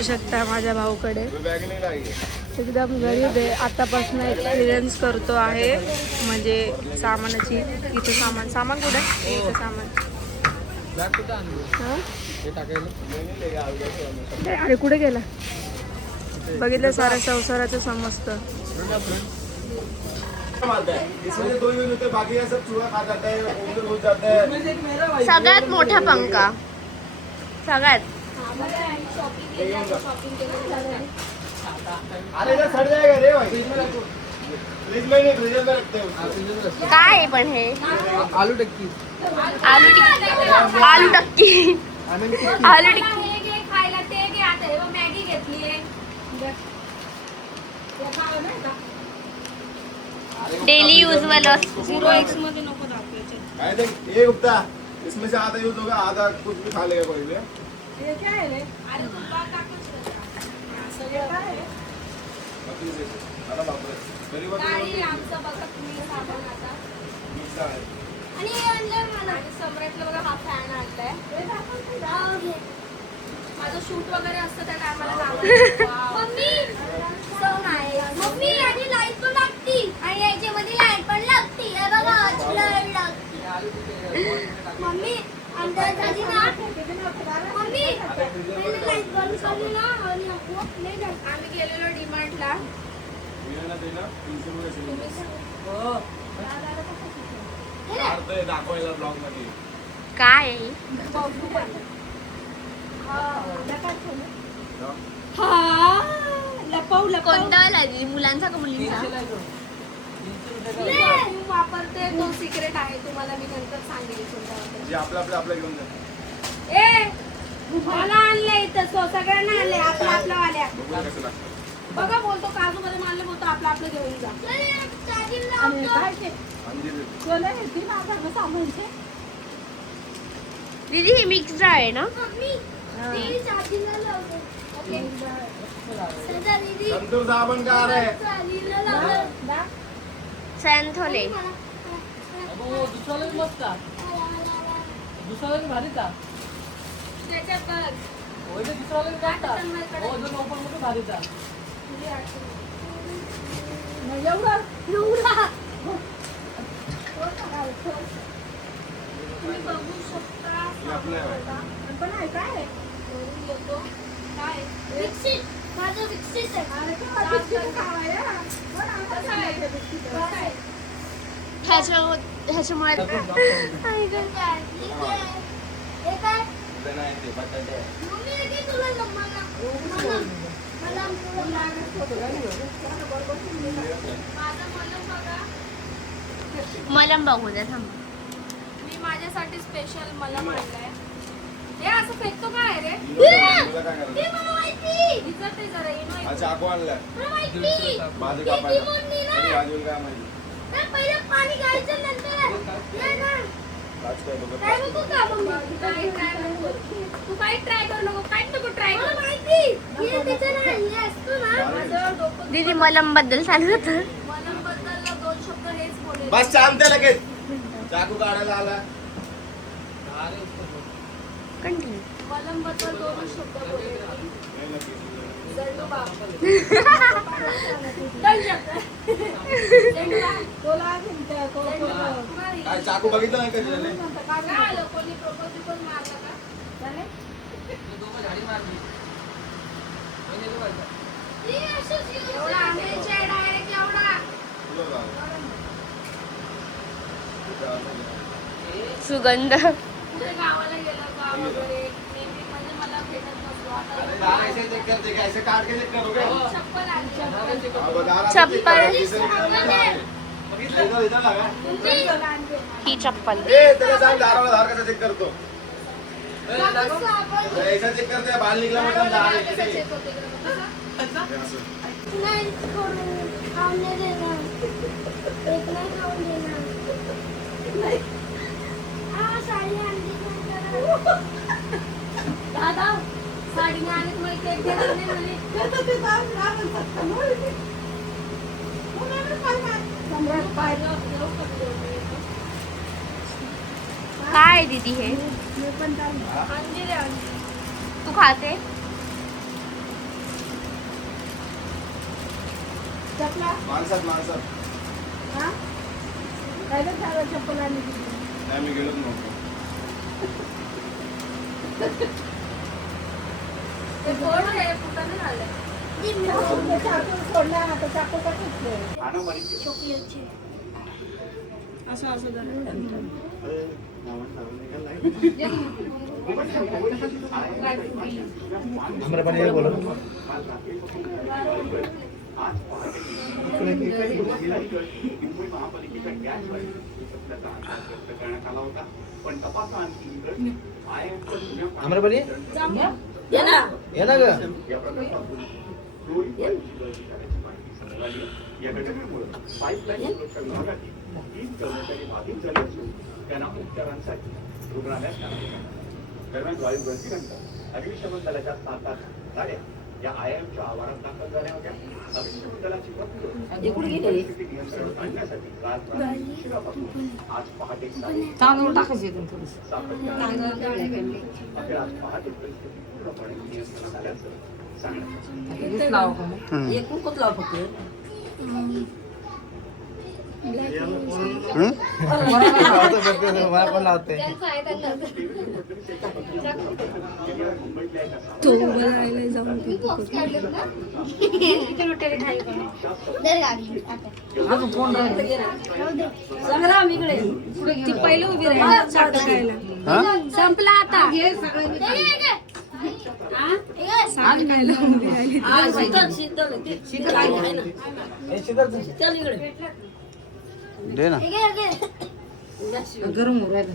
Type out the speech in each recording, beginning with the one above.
बघू शकता माझ्या भाऊकडे एकदम गरीब आहे. आतापासून एक्सपिरियन्स करतो आहे म्हणजे सामानाची. इथं सामान कुठे आहे? इथं सामान. अरे कुठे गेला? बघितलं साऱ्या संसाराचं समजतं. सगळ्यात मोठा पंखा सगळ्यात. काय पण हे आलू टिक्की खायला ते घे. आता हे मॅगी घेतलीये डेली यूज वाला 0x मध्ये नको दाखवायचे. ये गुप्ता, इसमें से आधा यूज होगा, आधा कुछ भी खा लेगा कोई भी. हे काय आहे रे? अरे तू बात टाकूच सगळं काय आहे? अरे बापरे, गाडी आमचं बघा तुम्ही सामान आता. आणि हे आणलं मला सम्राटला बघा हा फॅन आणलाय. माझं शूट वगैरे असतं त्या टायमाला मम्मी मम्मी याची लाईट पण लागती आणि याच्यामध्ये लाईट पण लागती. हे बघा लाईट लागती. मम्मी आमच्या दादी ना मम्मी लाईट बंद झाली ना आणि आम्ही गेलेलो डिमांडला. दाखवायला ब्लॉग मध्ये काय कोणता वाला मुलांचा का मुलींचा? वापरते तो सिक्रेट आहे तुम्हाला मी नंतर सांगेल. जे आपलं घेऊन जा. ए मला आणलंय इथं सगळ्यांना आणलंय आपलं वाल्या. बघा बोलतो काजू बदाम आणले बोलतो आपलं घेऊन जा. दीदी हे मिक्स आहे ना? संतूर साबण का रे? सॅन्थोले. त्याच्यात बघ तुम्ही बघू शकता. पण आहे काय येतो काय विकसित माझं विकसित आहे. ह्याच्यामुळे मलम बघू द्या थांबा. मी माझ्यासाठी स्पेशल मलम आणलाय. हे असं फेकतो काय रे? इज्जत आहे जरा येणं. चाकू आणलाय भाजी कापायला. पहिले पाणी घ्यायचं नंतर तू काही ट्राय करू नको. काय नको ट्राय करू. दीदी मलम बद्दल सांगत होतं. मलम बद्दल 2 शब्द हेच बोलेल. बस शांत लगेच. चाकू काढायला आला. कंटिन्यू. मलम बद्दल 2 शब्द बोलेल. काय चाकू बघितलं नाही कधी झाले? कोणी प्रपोज मारला का? एवढा आंब्याची आहे डायरेक्ट एवढा. सुगंध. कुठे गावाला गेलं का वगैरे नेहमी म्हणजे मला भेटत नसतो. आता चप्पल आणली. चप्पल. ही चप्पल. त्याला सांग दाराला धार कसा चेक करतो. ऐसा चेक करते बाल निघला मतलब दार आहे. दादा साडी आणि तुम्हाला केक देणार नाही म्हणे. काय दीदी हे? अंजीर आहे अंजीर. तू खाते? माणसात नाही मी गेलोच नव्हतो. या घटनेमुळे पाईपलाईन विभागाची 3 कर्मचारी बाधित झाले असून त्यांना उपचारांसाठी रुग्णालयात नेण्यात आले. दरम्यान वायू गळतीनंतर अग्निशमन दलाच्या 7 गाड्या या आयएमच्या आवारात दाखल झाल्या होत्या. अग्निशमन दलाची पथकं परिस्थिती नियंत्रणात आणण्यासाठी रात्री उशिरापासून आज पहाटे तांदूळ टाकायचे अखेर आज पहाटे परिस्थिती पूर्णपणे नियंत्रणात आल्याचं सांगण्यात तो उभं राहिलाय जाऊन ती पहिले उभी राहिली चहा टाकायला. संपला आता दे ना गरम हो राहिलं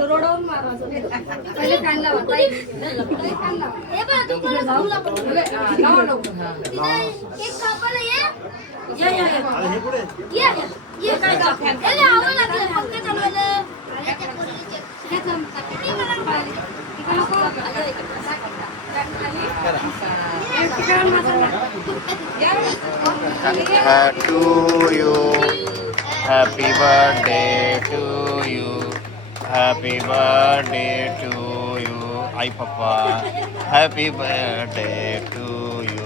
रोडावरून मारायचं पहिले कान लावा. to you, happy birthday to you, happy birthday to you, आई पप्पा, happy birthday to you.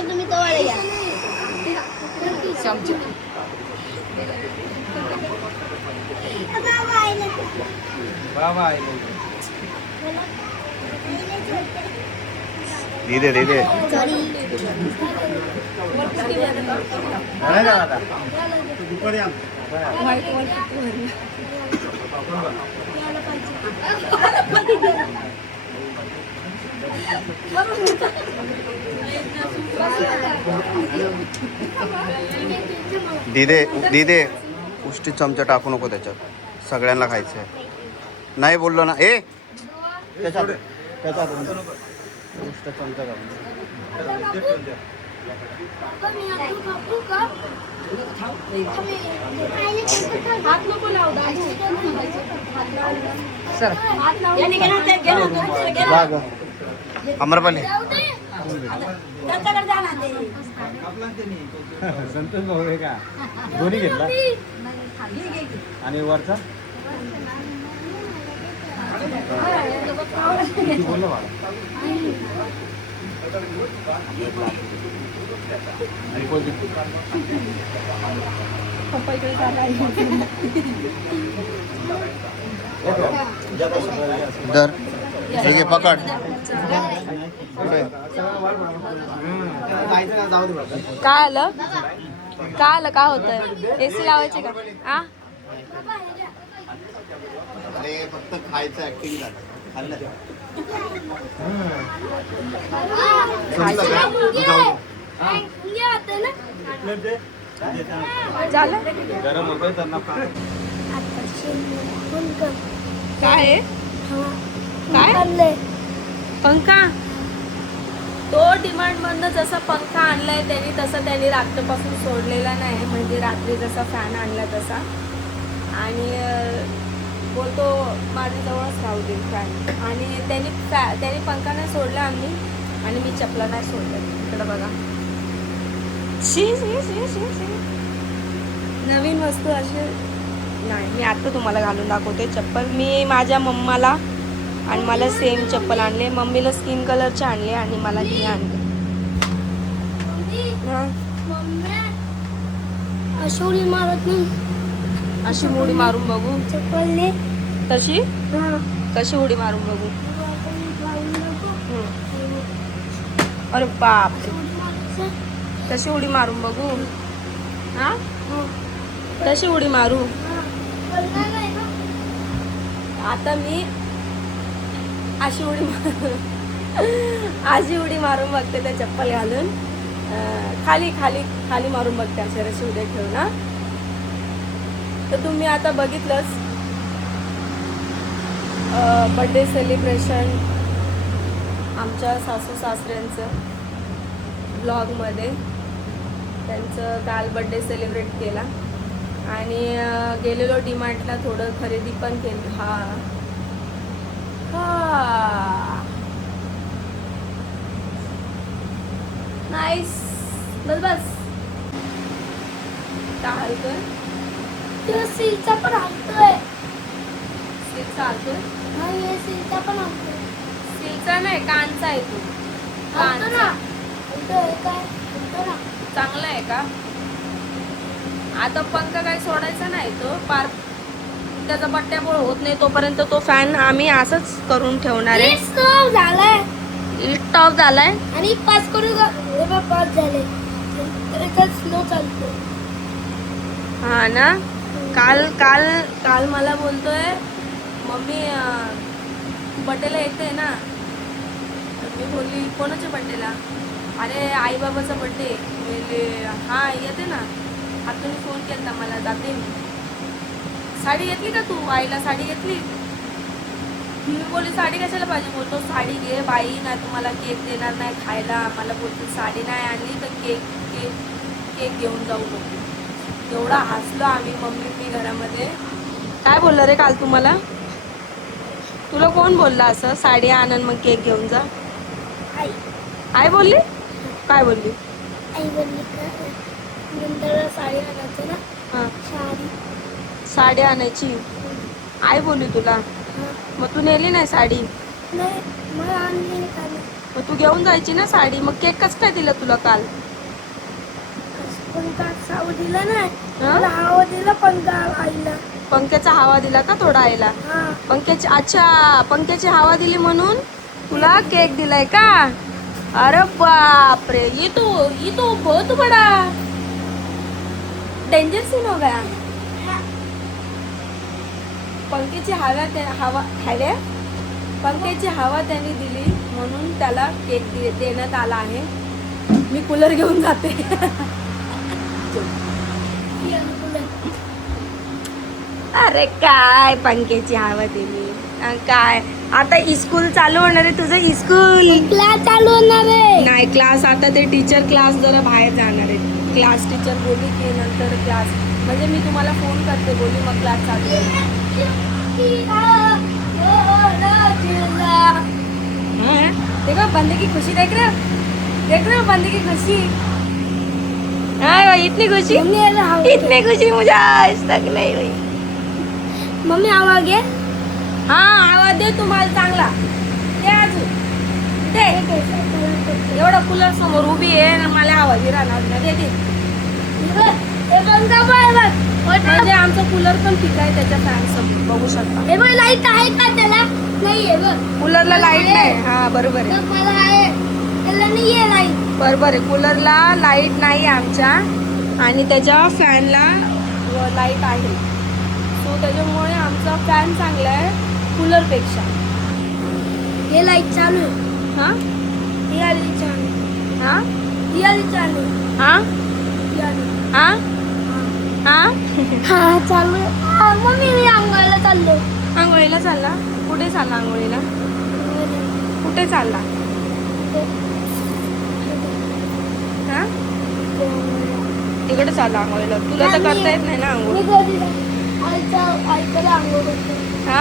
तुम्ही जवळ या दीदे दीदे दीदे दीदे उष्टी चमचा टाकू नको त्याच्यात सगळ्यांना खायचं आहे नाही बोललो ना ए त्याच्यात उष्ट चमचा अमरपाली संतोष भाऊ आहे का दोन्ही घेतला आणि वरचा बोललो दर ठीक आहे पकड काय आलं काय आलं काय होतंय एसी लावायचे का आ अरे फक्त खायचं ऍक्टिंग खाल्लं झालं गरम होतोय त्यांना काय आहे? काय पंखा तो डिमांडमधनं जसा पंखा आणलाय त्यांनी तसं त्यांनी रात्रीपासून सोडलेला नाही, म्हणजे रात्री जसा फॅन आणला तसा. आणि बोलतो माझ्याजवळच राहू दे फॅन. आणि त्यांनी पंखा नाही सोडला आम्ही, आणि मी चपला नाही सोडलं. इकडं बघा, शी शी शी शी शी. नवीन वस्तू अशी नाही. मी आता तुम्हाला घालून दाखवते चप्पल. मी माझ्या मम्माला आणि मला सेम चप्पल आणले. मम्मीला स्किन कलरचे आणले आणि मला ही आणले. अशी उडी मारत नाही, अशी उडी मारून बघू. चप्पलने तशी कशी उडी मारून बघू. अरे बाप, कशी उडी मारून बघू. हा, कशी उडी मारू. आता मी अशी उडी अशी उडी मारून बघते त्या चप्पल घालून. खाली खाली खाली मारून बघते अशा रशी उद्या ठेवून. ना तर तुम्ही आता बघितलंच बड्डे सेलिब्रेशन आमच्या सासू सासऱ्यांचं ब्लॉगमध्ये. त्यांचं काल बड्डे सेलिब्रेट केला आणि गेलेलो डीमार्टला, थोडं खरेदी पण केली. हा नाईस. बस बस. काय हलतोय? तो सीलचा पण हलतोय. स्टीलचा हलतोय? नाही, सीलचा पण हलतोय. स्टीलचा नाही, कांचा आहे तो. हलतो ना, कांचा. हलतोय काय, हलतो ना. चांगला आहे का? आता पंखा काही सोडायचा नाही, तो पार त्याचा बट्ट्याबोळ होत नाही तोपर्यंत तो फॅन आम्ही असंच करून ठेवणार आहे. स्टॉप झालाय टॉप झालाय आणि पास करू का. हे बघ, पास झाले तर एकच स्लो चालतो. हा ना. काल काल काल मला बोलतोय मम्मी बड्डेला येते ना. तर मी बोलली कोणाच्या बड्डेला. अरे आईबाबाचा बड्डे. बोलले हा येते ना. आता फोन केला मला, जाते मी. साडी घेतली का तू. आईला साडी घेतली. मी बोलली साडी कशाला पाहिजे. बोलतो साडी घे बाई, ना तुम्हाला केक देणार नाही खायला. मला बोलतो साडी नाही आणली तर केक केक केक घेऊन जाऊ नको. एवढा हसलो आम्ही मम्मी मी घरामध्ये. काय बोललं रे काल तुम्हाला. तुला कोण बोलला असं साडी आणन मग केक घेऊन जा. आई आई बोलली. काय बोलली. आई बोलली का नंतर साडी आणायचं ना. हां, साडी साडी आणायची आई बोलली तुला. मग तू नेली नाही साडी. नाही, मला आणली का नाही. मग तू घेऊन जायची ना साडी. मग केक कसं काय दिलं तुला काल. पंखा सावं दिला नाही, हा? मला हवा दिला पंखा आईला. पंख्याचा हवा दिला का थोडा आईला. हा, पंख्याची, अच्छा पंख्याची हवा दिली म्हणून तुला केक दिलाय का. अरे बापरे, ये तो बहुत बड़ा डेंजर सीन हो गया. पंख्याची पंख्याची हवा त्यांनी दिली म्हणून त्याला केक देण्यात आला आहे. मी कूलर घेऊन जाते. अरे काय पंख्याची हवा दिली. काय आता स्कूल चालू होणार आहे तुझं. स्कूल क्लास चालू होणार आहे. नाही, क्लास आता ते टीचर क्लास जरा बाहेर जाणार आहे. क्लास टीचर बोलली की नंतर क्लास, म्हणजे मी तुम्हाला फोन करते बोलली मग क्लास चालू आहे. देखो बंदे की खुशी देख रहे हो बंदे की खुशी. भाई इतनी खुशी, इतनी खुशी मुझे आज तक नहीं हुई. मम्मी आवाज घे. हाँ आवाज दे तुम्हाला चांगला. दे अजून दे. एवढा कूलर समोर उभी आहे आणि मला आवाज राहणार नाही. दे म्हणजे आमचं कूलर पण ठीक आहे, त्याच्या फॅन बघू शकता. हे बघ लाईट आहे का त्याला. नाही आहे बघ, कूलरला लाईट नाही. हा बरोबर आहे, मला आहे त्याला नाही आहे लाईट. बरोबर आहे. कूलरला लाईट नाही आमच्या आणि त्याच्या फॅनला लाईट आहे. सो त्याच्यामुळे आमचा फॅन चांगला आहे कूलरपेक्षा. हे लाईट चालू आहे. हां ही आली चालू. हां ही आली चालू. हां ही आली. हां हां हा चालू आहे. हा, मम्मी मी अंगाला चाललो. आंघोळीला चालला. कुठे चालला आंघोळीला. कुठे चालला. तिकडे चालू आंघोळीला. तुला तर करता येत नाही ना आंघोळ. मी घरी आईकडे आंघोळ करतो. हा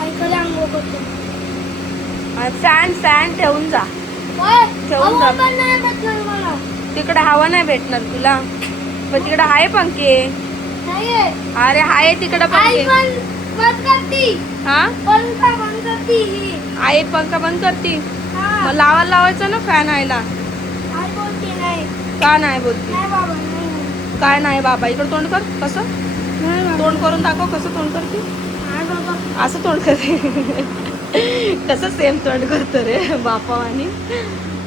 आईकडे आंघोळ करतो. फॅन ठेवून जा. ठेवून हवा जा. पण नाही भेटणार मला. तिकडे हवा नाही भेटणार तुला. पण तिकडे आहे पंखे. नाहीये. अरे आहे तिकडे आई पंखे. पण बंद करती. हा पंखा बंद करती ही. आई पंखा बंद करती. हा. मग लावायचं ना फॅन आईला. आई बोलते नाही. का नाही बोलती? नाही बाबा नाही. काय नाही बाबा. इकडे तोंड कर. कसं नाही बाबा. तोंड करून दाखव. कसं तोंड करते. नाही बाबा. असं तोंड करते. कसं सेम तोंड करतो रे बापा. आणि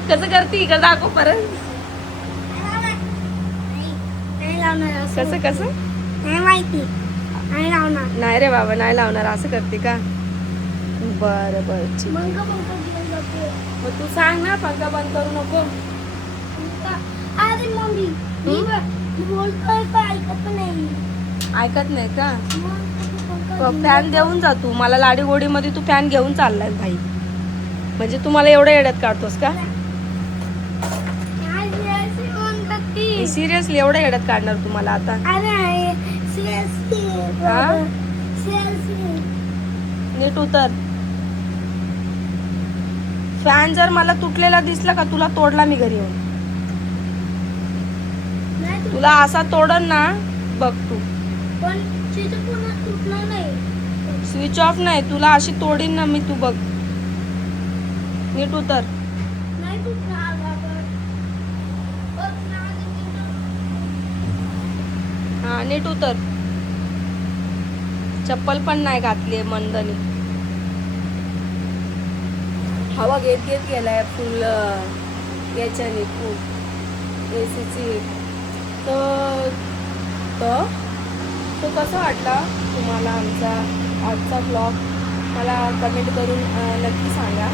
कसं करते इकडे दाखव परत. नाही लावणार असं. कसं नाही माहिती. नाही लावणार. नाही रे बाबा नाही लावणार. असं करते का? बरं बरं ठीक. पंखा घेऊन जाते. मग तू सांग ना पंखा बंद करू नको. अरे मम्मी मी बोलतोय पण ऐकत पण नाही. ऐकत नाही का? मग पंखा फॅन देऊन जा तू. मला लाडी गोडी मध्ये तू फॅन घेऊन चाललाय भाई. म्हणजे तू मला एवढं येड्यात काढतोस का? सिरियसली एवढं येड्यात काढणार तू मला आता? अरे हा? नीट उतर. फॅन जर मला तुटलेला दिसला का तुला तोडला मी घरी येऊन. तुला असा तोडन ना बघ तू. पण तिथे पुन्हा तुटणार नाही. स्विच ऑफ नाही तुला अशी तोडीन ना मी. तू बघ. नीट उतर. नाही तुटणार बाबा. हा नीट उतर. चप्पल पण नाही घातली मंदनी. हवा घेत घेत गेलाय फुल याच्याने खूप एसीची. तो कसा वाटला तुम्हाला आमचा आजचा ब्लॉग? मला कमेंट करून नक्की सांगा.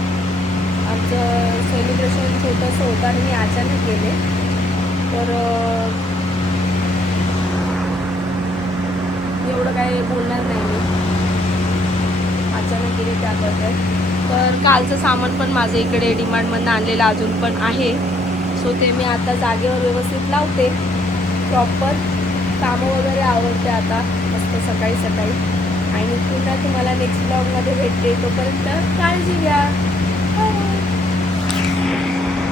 आमचं सेलिब्रेशन छोटंसं होतं आणि मी अचानक गेले. तर एवढं काही बोलणार नाही मी. अचानक गेले त्याबद्दल. तर कालचं सामान पण माझं इकडे डिमांडमधनं आणलेलं अजून पण आहे. सो ते मी आता जागेवर व्यवस्थित लावते. प्रॉपर कामं वगैरे आवडते आता मस्त सकाळी सकाळी. आणि पुन्हा तुम्हाला नेक्स्ट ब्लॉगमध्ये भेटते. तोपर्यंत काळजी घ्या.